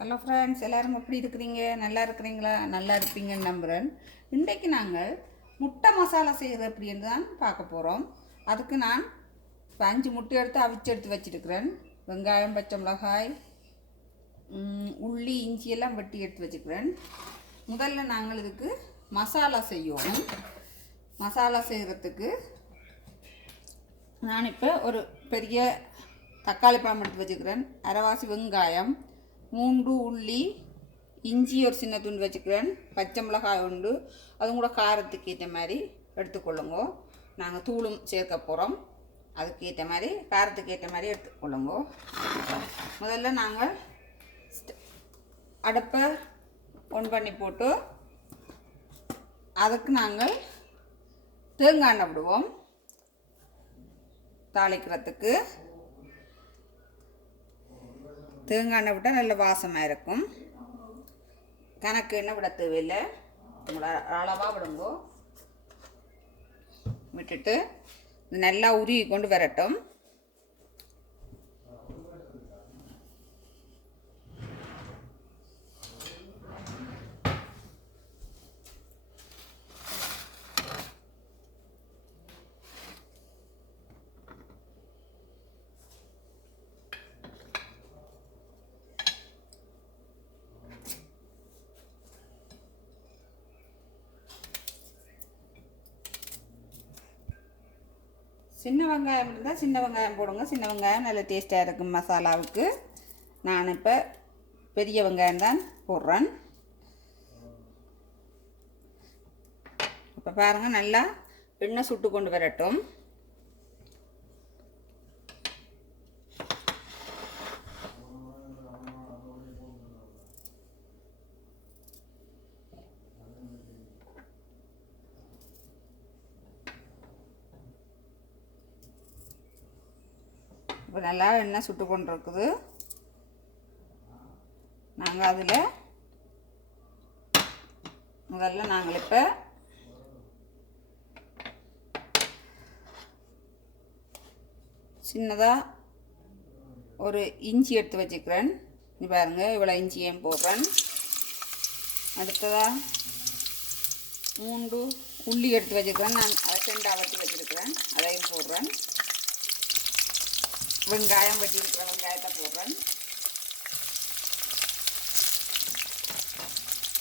Hello friends எல்லோரும் எப்படி இருக்கிறீங்க? நல்லா இருக்கிறீங்களா? நல்லா இருப்பீங்கன்னு நம்புகிறேன் இன்றைக்கு நாங்கள் முட்டை மசாலா செய்கிறது அப்படின்னு தான் பார்க்க போகிறோம் அதுக்கு நான் இப்போ அஞ்சு முட்டை எடுத்து அவிச்சு எடுத்து வச்சுருக்கிறேன். வெங்காயம் பச்சை மிளகாய் உள்ளி இஞ்சி எல்லாம் வெட்டி எடுத்து வச்சுக்கிறேன் முதல்ல நாங்கள் இதுக்கு மசாலா செய்யணும். மசாலா செய்கிறதுக்கு நான் இப்போ ஒரு பெரிய தக்காளி பழம் எடுத்து வச்சுக்கிறேன் அரைவாசி வெங்காயம் மூன்று உள்ளி இஞ்சி ஒரு சின்ன துண்டு வச்சுக்கிறேன். பச்சை மிளகாய் உண்டு. அதுவும் கூட காரத்துக்கு ஏற்ற மாதிரி எடுத்துக்கொள்ளுங்க. நாங்கள் தூளும் சேர்க்க போகிறோம் அதுக்கு ஏற்ற மாதிரி காரத்துக்கு ஏற்ற மாதிரி எடுத்துக்கொள்ளுங்க. முதல்ல நாங்கள் அடுப்பை ஒன் பண்ணி போட்டு அதுக்கு நாங்கள் தேங்காய் விடுவோம். தாளிக்கிறதுக்கு. தேங்காய் எண்ணெய் விட்டால் நல்ல வாசமாக இருக்கும். கணக்கு எண்ணெய் விட தேவையில்லை. உங்களோட அளவாக விடுங்கோ. விட்டுட்டு நல்லா உருகி கொண்டு வரட்டும். சின்ன வெங்காயம் இருந்தால் சின்ன வெங்காயம் போடுங்க. சின்ன வெங்காயம் நல்ல டேஸ்ட்டாக இருக்கும் மசாலாவுக்கு. நான் இப்போ பெரிய வெங்காயம் தான் போடுறேன். இப்போ பாருங்கள் நல்லா எண்ணெய் சுட்டு கொண்டு வரட்டும். இப்போ நல்லா எண்ணெய் சுட்டு கொண்டு இருக்குது நாங்கள் அதில் முதல்ல நாங்கள் இப்போ சின்னதாக ஒரு இஞ்சி எடுத்து வச்சுக்கிறேன். நீ பாருங்க இவ்வளோ இஞ்சியும் போடுறேன். அடுத்ததாக மூன்று உள்ளி எடுத்து வச்சுக்கிறேன். நான் அதை செண்டாக வெட்டி வச்சுருக்கிறேன். அதையும் போடுறேன். வெங்காயம் வெட்டி இருக்கிற வெங்காயத்தை போடுறேன்.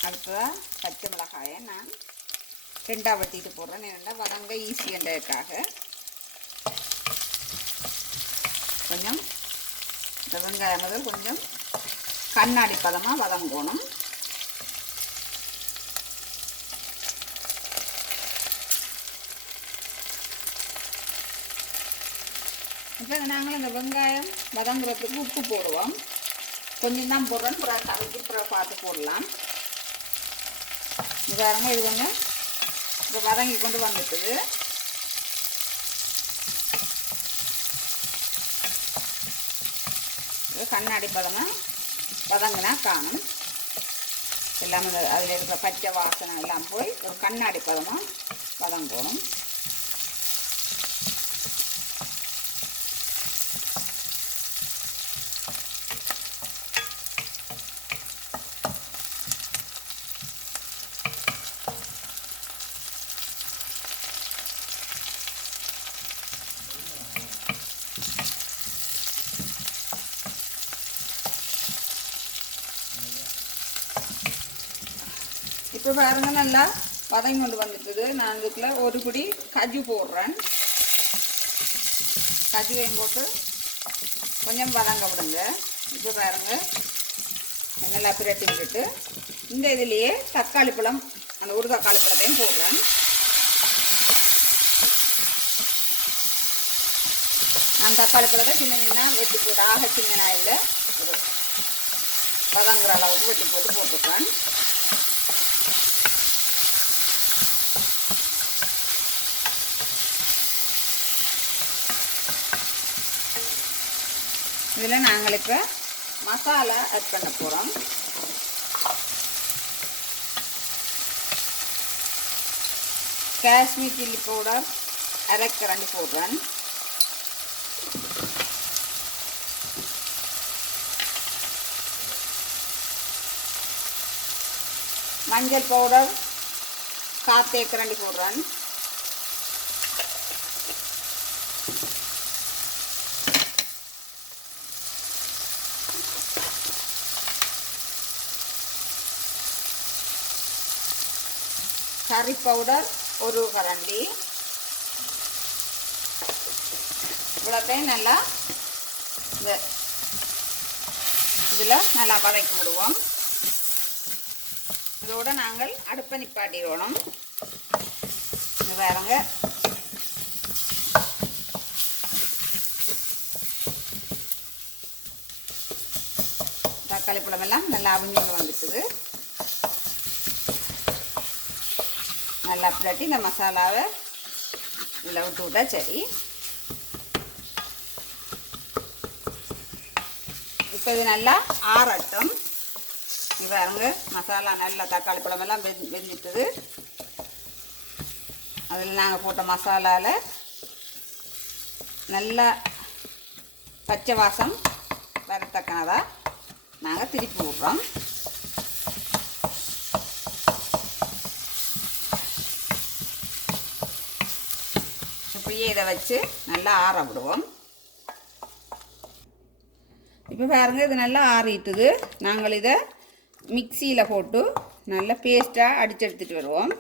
அடுத்ததாக பச்சை மிளகாயை நான் ரெண்டாக வெட்டிட்டு போடுறேன். ஏன்னா வதங்க ஈஸின்றதுக்காக கொஞ்சம் இந்த வெங்காயம் முதல் கொஞ்சம் கண்ணாடி பதமாக வதங்கணும். இப்போ நாங்கள் இந்த வெங்காயம் வதங்குறதுக்கு உப்பு போடுவோம். கொஞ்சம் தான் போடுறோம். அப்புறம் கலக்கி அப்புறம் பார்த்து போடலாம். இது பாருங்க இது கொஞ்சம் இப்போ வதங்கி கொண்டு வந்துட்டுது. இது கண்ணாடி பதமாக வதங்கினா காணும். எல்லாம் அதில் இருக்கிற பச்சை வாசனை எல்லாம் போய் ஒரு கண்ணாடி பதமாக வதங்கணும் இப்போ பாருங்க நல்லா வதங்கி கொண்டு வந்துட்டுது? நான் இதுக்குள்ள ஒரு பிடி கஜு போடுறேன். கஜுவையும் போட்டு கொஞ்சம் வதங்க விடுங்க இது பாருங்க. நல்லா பிரட்டி விட்டுட்டு இந்த இதுலேயே தக்காளி பழம் அந்த ஒரு தக்காளி பழத்தையும் போடுறேன். நான் தக்காளி பழத்தை சின்ன சின்ன வெட்டி போட்டு ஆக சின்ன நாயில் ஒரு வதங்குற அளவுக்கு வெட்டி போட்டு போட்டுருக்கேன் இதில் நாங்கள் இப்போ மசாலா ஆட் பண்ண போகிறோம். காஷ்மீர் சில்லி பவுடர் அரை கரண்டி போடுறேன். மஞ்சள் பவுடர் காத்து கரண்டி போடுறேன். கறி பவுடர் ஒரு கரண்டி. இவ்வளோத்தையும் நல்லா இந்த இதில் நல்லா வதக்கி விடுவோம். இதோட நாங்கள் அடுப்பை நிப்பாட்டிடுவோம். வேறங்க தக்காளி பழமெல்லாம் நல்லா அவிஞ்சு வந்துட்டுது. நல்லா பிரட்டி இந்த மசாலாவை இதில் விட்டு விட்டால் சரி. இப்போ இது நல்லா ஆறட்டும். இது பாருங்க மசாலா நல்லா தக்காளி பழமெல்லாம் வெந்து வெந்துட்டுது. அதில் நாங்கள் போட்ட மசாலாவில் நல்லா பச்சை வாசம் வரத்தக்கனதாக நாங்கள் திருப்பி விட்றோம் இப்படியே இதை வச்சு நல்லா ஆற விடுவோம். இப்போ பாருங்க இது நல்லா ஆறிட்டுது. நாங்கள் இதை மிக்சியில் போட்டு நல்லா பேஸ்ட்டாக அடிச்செடுத்துட்டு வருவோம்.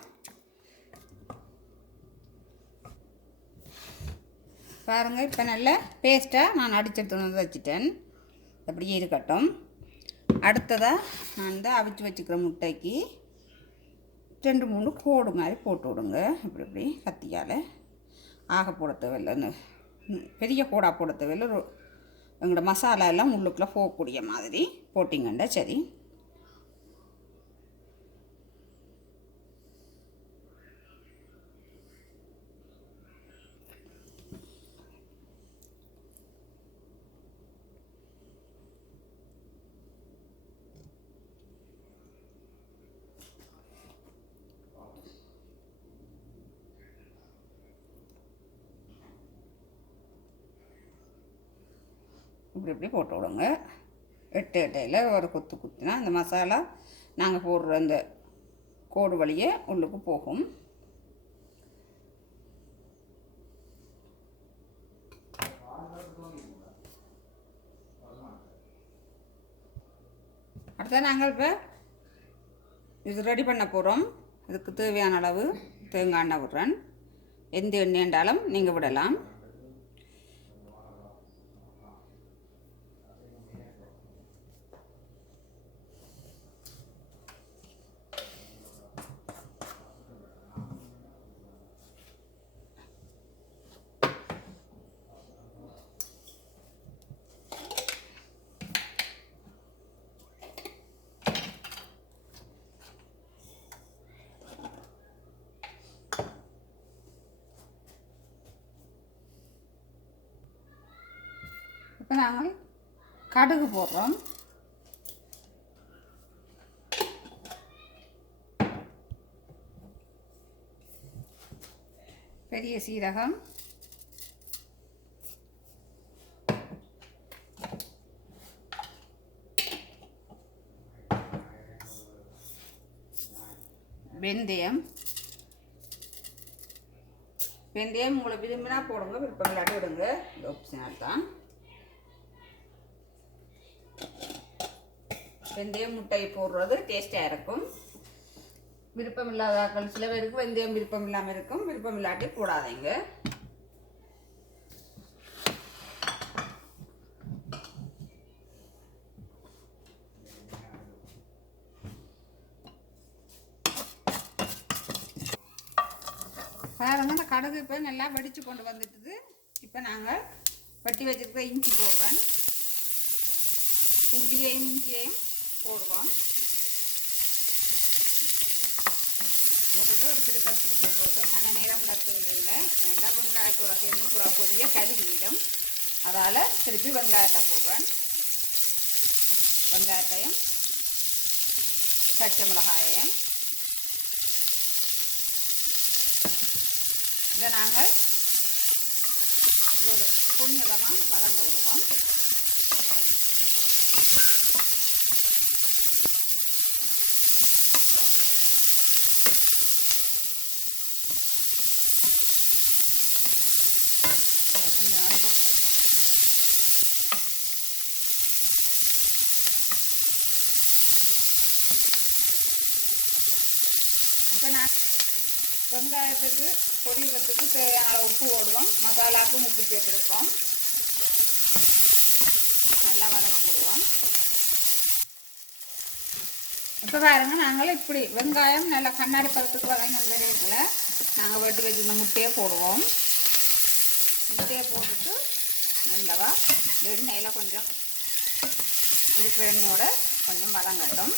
பாருங்க இப்போ நல்லா பேஸ்ட்டாக நான் அடிச்சு வந்து வச்சுட்டேன். அப்படியே இருக்கட்டும். அடுத்ததாக நான் வந்து அவிச்சு வச்சுக்கிற முட்டைக்கு ரெண்டு மூணு கோடு மாதிரி போட்டு விடுங்க. இப்படி இப்படி கத்தியால். ஆக போட தேவையில்லை. பெரிய கூடா போட தேவையில்லை. எங்களோட மசாலா எல்லாம் உள்ளுக்குள்ளே போகக்கூடிய மாதிரி போட்டிங்கண்டா சரி. இப்படி இப்படி போட்டு விடுங்க. எட்டு எட்டையில் ஒரு குத்து குத்துனா அந்த மசாலா நாங்கள் போடுற அந்த கோடு வழியே உள்ளுக்கு போகும். அடுத்த நாங்கள் இப்போ இது ரெடி பண்ண போகிறோம் இதுக்கு தேவையான அளவு தேங்காய் எண்ணெய் விடுறேன் எந்த எண்ணெய் நீங்கள் விடலாம் இப்போ நாங்கள் கடுகு போடுறோம். பெரிய சீரகம். வெந்தயம். வெந்தயம் உங்களை விரும்பினா போடுங்க விருப்பம் இல்லாட்டி விடுங்க. இது ஆப்ஷனல் தான் வெந்தயம் முட்டை போடுறது டேஸ்ட்டாக இருக்கும். விருப்பம் இல்லாதாக்கள் சில பேருக்கு வெந்தயம் விருப்பம் இல்லாமல் இருக்கும். விருப்பம் இல்லாட்டி போடாதீங்க. கடந்த அந்த கடுகு இப்போ நல்லா வெடித்து கொண்டு வந்துட்டுது. இப்போ நாங்கள் வெட்டி வச்சுருக்க இஞ்சி போடுறேன். உள்ளியையும் இஞ்சியையும் போடுவோம். போட்டுட்டு ஒரு சிறு பத்திரிக்கை போட்டு கன நேரம் இல்லை. தேவையில்லை வெங்காயத்தோட சேர்ந்து புறா பொரிய கருகிடும் அதால் திருப்பி வெங்காயத்தை போடுறேன். வெங்காயத்தையும் பச்சை மிளகாயையும். இதை நாங்கள் இது ஒரு பொன்னிறமாக வளர்ந்து விடுவோம் கொஞ்சம் அடுப்பை குறைச்சி இப்போ நான் வெங்காயத்துக்கு பொரியறதுக்கு தேவையான அளவு உப்பு போடுவோம். மசாலாவுக்கும் உப்பு சேர்த்துருக்குறோம். நல்லா வதக்கி விடுவோம். இப்போ பாருங்கள் நாங்கள் இப்படி வெங்காயம் நல்லா கண்ணாடி பதத்துக்கு வதங்கின வரையக்குள்ள நாங்கள் வெட்டி வச்சுருந்த முட்டையை போடுவோம். முட்டையை போட்டுட்டு நல்லவா வெண்ணெயில் கொஞ்சம் இருக்கிற எண்ணெயோட கொஞ்சம் வதங்கட்டும்.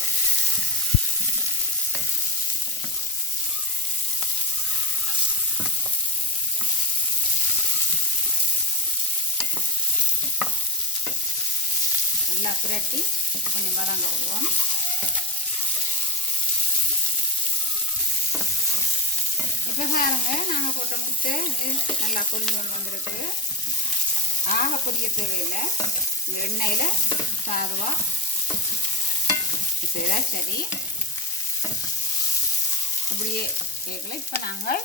நல்லா புரட்டி கொஞ்சம் வதங்க விடுவோம் இப்போ பாருங்க நாங்கள் போட்ட முட்டை நல்லா பொரிஞ்சு கொண்டு வந்திருக்கு. ஆக பொரிய தேவையில்லை. இந்த எண்ணெயில் சாதுவா. இப்போ இதான் சரி. அப்படியே கேட்கல இப்போ நாங்கள்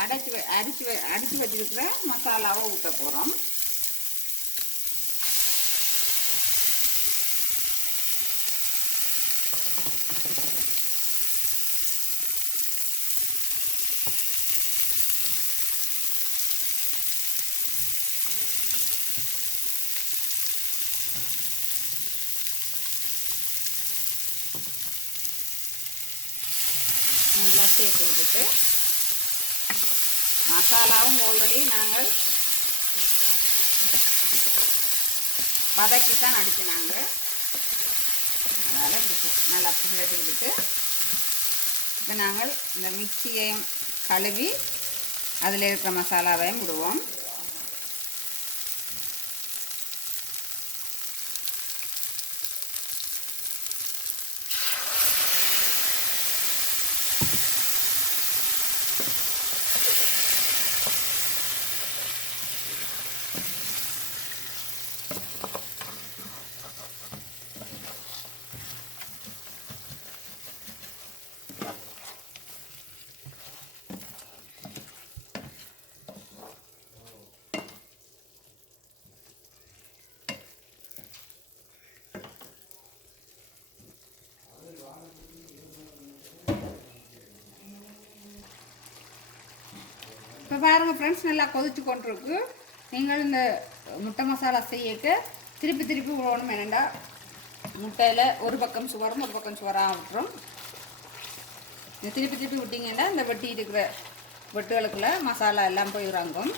அடைச்சி அடித்து அடித்து வச்சிருக்கிற மசாலாவை ஊற்ற போகிறோம் நல்லா சேர்த்து விட்டுட்டு மசாலாவும் ஆல்ரெடி நாங்கள் வதக்கித்தான் அடிச்சினாங்க அதனால் நல்லா புரட்டி விட்டுட்டு இப்போ நாங்கள் இந்த மிக்சியையும் கழுவி அதில் இருக்கிற மசாலாவையும் விடுவோம். பாருங்கள் ஃப்ரெண்ட்ஸ் நல்லா கொதிச்சு கொண்டிருக்கு. நீங்கள் இந்த முட்டை மசாலா செய்யக்க திருப்பி திருப்பி விடணும் என்னென்னா முட்டையில் ஒரு பக்கம் சுவரும் ஒரு பக்கம் சுவராக விட்டுரும் இந்த திருப்பி திருப்பி விட்டிங்கன்னா இந்த வெட்டி இருக்கிற வெட்டுகளுக்குள்ளே மசாலா எல்லாம் போய் இறங்கும்.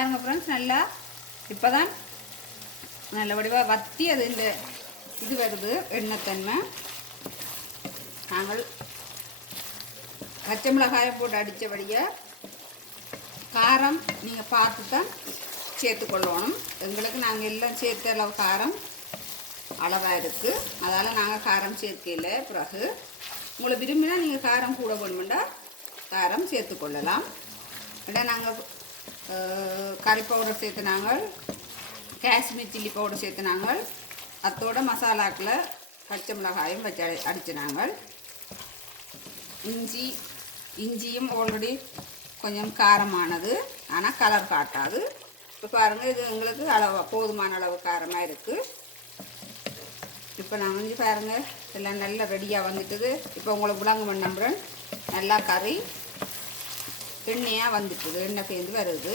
பாருங்க ஃப்ரெண்ட்ஸ் நல்லா இப்போ தான் நல்ல வடிவாக வத்தி அது இந்த இது வருது எண்ணெய்த்தன்மை நாங்கள் பச்சை மிளகாயை போட்டு அடித்தபடியே காரம் நீங்கள் பார்த்து தான் சேர்த்துக்கொள்ளணும் எங்களுக்கு நாங்கள் எல்லாம் சேர்த்த அளவு காரம் அளவாக இருக்குது அதால் நாங்கள் காரம் சேர்க்கையில் பிறகு உங்களை விரும்பினா நீங்கள் காரம் கூட வேணுமெண்டா காரம் சேர்த்துக்கொள்ளலாம் ஏன்னா நாங்கள் கறி பவுடர் சேர்த்து நாங்கள் காஷ்மீர் சில்லி பவுடர் சேர்த்து நாங்கள் அத்தோட மசாலாக்கில் பச்சை மிளகாயும் வச்சு அடி அடிச்சினாங்க. நாங்கள் இஞ்சி இஞ்சியும் ஆல்ரெடி கொஞ்சம் காரமானது. ஆனால் கலர் காட்டாது. இப்போ பாருங்கள் இது எங்களுக்கு அளவு போதுமான அளவு காரமாக இருக்குது இப்போ நான் வந்து பாருங்கள் எல்லாம் நல்லா ரெடியாக வந்துட்டுது. இப்போ உங்களுக்கு விளங்க நம்புறேன் நல்லா கறி. எண்ணெயாக வந்துட்டுது எண்ணெய் சேர்ந்து வருது.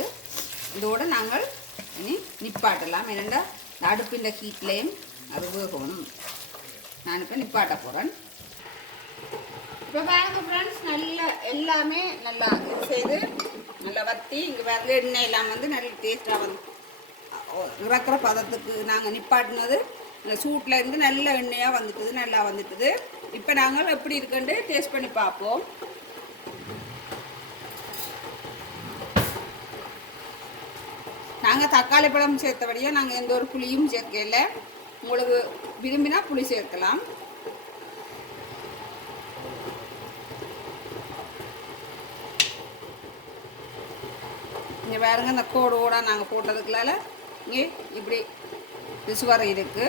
இதோடு நாங்கள் இனி நிப்பாட்டலாம். என்னென்னா அடுப்பின் ஹீட்லேயும் அது வேகணும் நான் இப்போ நிப்பாட்ட போகிறேன் இப்போ பாருங்க ஃப்ரெண்ட்ஸ் நல்லா எல்லாமே நல்லா செய்து நல்லா வத்தி இங்கே பாருங்க எண்ணெய் எல்லாம் வந்து நல்ல டேஸ்ட்டாக வந்து இறக்குற பதத்துக்கு நாங்கள் நிப்பாட்டினது. இந்த சூட்டில் இருந்து நல்ல எண்ணெயாக வந்துட்டுது நல்லா வந்துட்டுது. இப்போ நாங்கள் எப்படி இருக்குன்ட்டு டேஸ்ட் பண்ணி பார்ப்போம். நாங்கள் தக்காளி பழம் சேர்த்தபடியே நாங்கள் எந்த ஒரு புளியும் சேர்க்கல. உங்களுக்கு விரும்பினா புளி சேர்க்கலாம். இங்கே பாருங்க இந்த கோடு கூட நாங்கள் போட்டதுக்குள்ளால இங்கே இப்படி விசுவரம் இருக்குது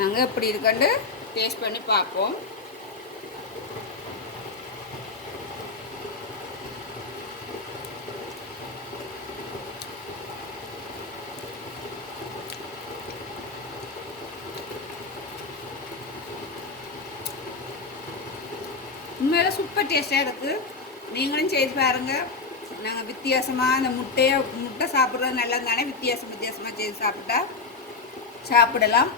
நாங்கள் எப்படி இருக்குன்னு டேஸ்ட் பண்ணி பார்ப்போம். டேஸ்ட்டாக இருக்குது நீங்களும் செய்து பாருங்கள் நாங்கள் வித்தியாசமாக அந்த முட்டையை முட்டை சாப்பிட்றது நல்லது தானே வித்தியாசம் வித்தியாசமாக செய்து சாப்பிட்டா சாப்பிடலாம்.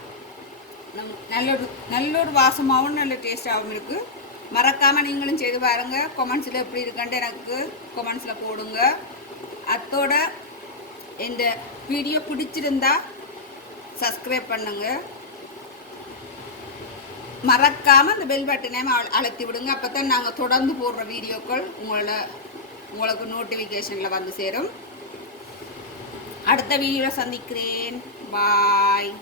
நம் நல்ல ஒரு நல்ல ஒரு வாசமாகவும் நல்ல டேஸ்ட்டாகவும் இருக்குது மறக்காமல் நீங்களும் செய்து பாருங்கள் கொமெண்ட்ஸில் எப்படி இருக்கான்ட்டு எனக்கு கொமெண்ட்ஸில் போடுங்க. அத்தோட இந்த வீடியோ பிடிச்சிருந்தா சப்ஸ்கிரைப் பண்ணுங்கள் மறக்காமல் அந்த பெல் பட்டனையும் அழ- அழுத்தி விடுங்க. அப்போ தான் நாங்கள் தொடர்ந்து போடுற வீடியோக்கள் உங்களோட உங்களுக்கு நோட்டிஃபிகேஷனில் வந்து சேரும். அடுத்த வீடியோவில் சந்திக்கிறேன். பாய்